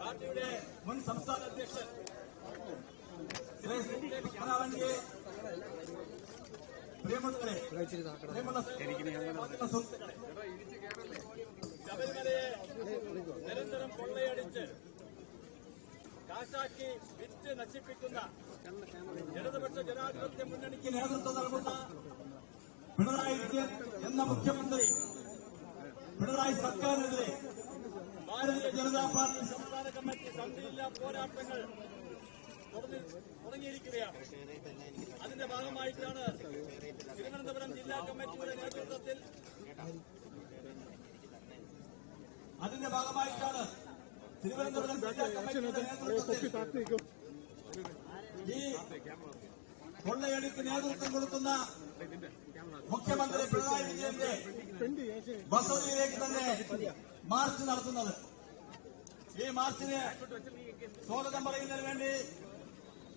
പാർട്ടിയുടെ മുൻ സംസ്ഥാന അധ്യക്ഷൻ പ്രിയമുള്ളവരെ, സുഹൃത്തുക്കളെ, ശബരിമലയെ നിരന്തരം കൊള്ളയടിച്ച് കാശാക്കി വിറ്റ് നശിപ്പിക്കുന്ന ഇടതുപക്ഷ ജനാധിപത്യ മുന്നണിക്ക് നേതൃത്വം നൽകുന്ന പിണറായി വിജയൻ എന്ന മുഖ്യമന്ത്രി, പിണറായി സർക്കാരിനെതിരെ ഭാരതീയ ജനതാ പാർട്ടി സംസ്ഥാന കമ്മിറ്റി സന്ധിയില്ലാ പോരാട്ടങ്ങൾ തുടങ്ങിയിരിക്കുകയാണ്. അതിന്റെ ഭാഗമായിട്ടാണ് തിരുവനന്തപുരം ജില്ലാ കമ്മിറ്റിയുടെ നേതൃത്വത്തിൽ ഈ കൊള്ളയടിക്ക് നേതൃത്വം കൊടുക്കുന്ന മുഖ്യമന്ത്രി പിണറായി വിജയന്റെ വസതിയിലേക്ക് തന്നെ മാർച്ച് നടത്തുന്നത്. ഈ മാർച്ചിന് സ്വാഗതം പറയുന്നതിന് വേണ്ടി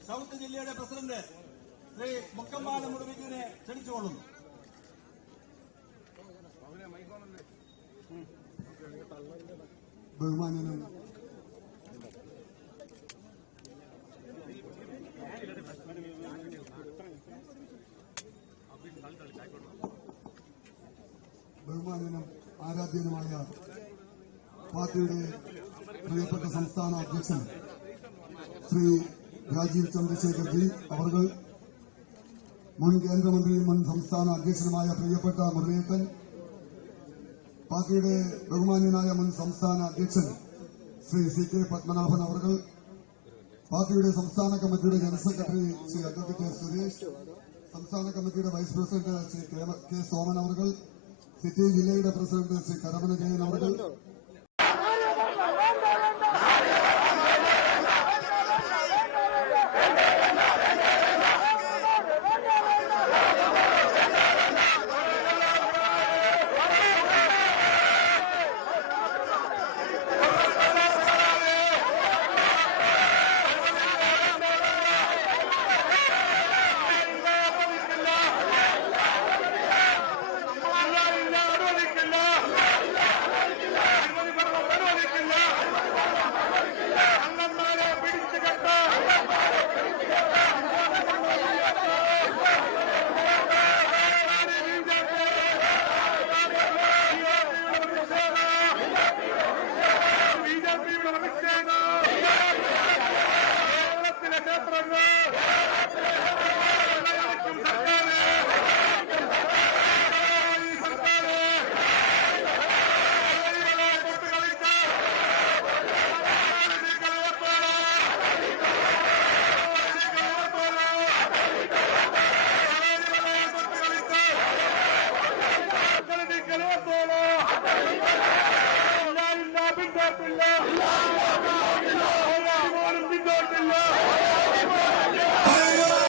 സൌത്ത് ജില്ലയുടെ പ്രസിഡന്റ് ശ്രീ മുക്കമ്പാലം മുടുവിക്കിനെ ക്ഷണിച്ചുകൊള്ളുന്നു. ബഹുമാനനും ആരാധ്യനുമായ പാർട്ടിയുടെ പ്രിയപ്പെട്ട സംസ്ഥാന അധ്യക്ഷൻ ശ്രീ രാജീവ് ചന്ദ്രശേഖർജി അവർ, മുൻ കേന്ദ്രമന്ത്രിയും മുൻ സംസ്ഥാന അധ്യക്ഷനുമായ പ്രിയപ്പെട്ട മുരളീധരൻ, പാർട്ടിയുടെ ബഹുമാന്യനായ മുൻ സംസ്ഥാന അധ്യക്ഷൻ ശ്രീ CK പത്മനാഭൻ അവർ, പാർട്ടിയുടെ സംസ്ഥാന കമ്മിറ്റിയുടെ general secretary Shri advocate Suresh, സംസ്ഥാന കമ്മിറ്റിയുടെ vice president Shri K Soman അവർ, സിറ്റി ജില്ലയുടെ പ്രസിഡന്റ് ശ്രീ കരമന ജയൻ അവർ,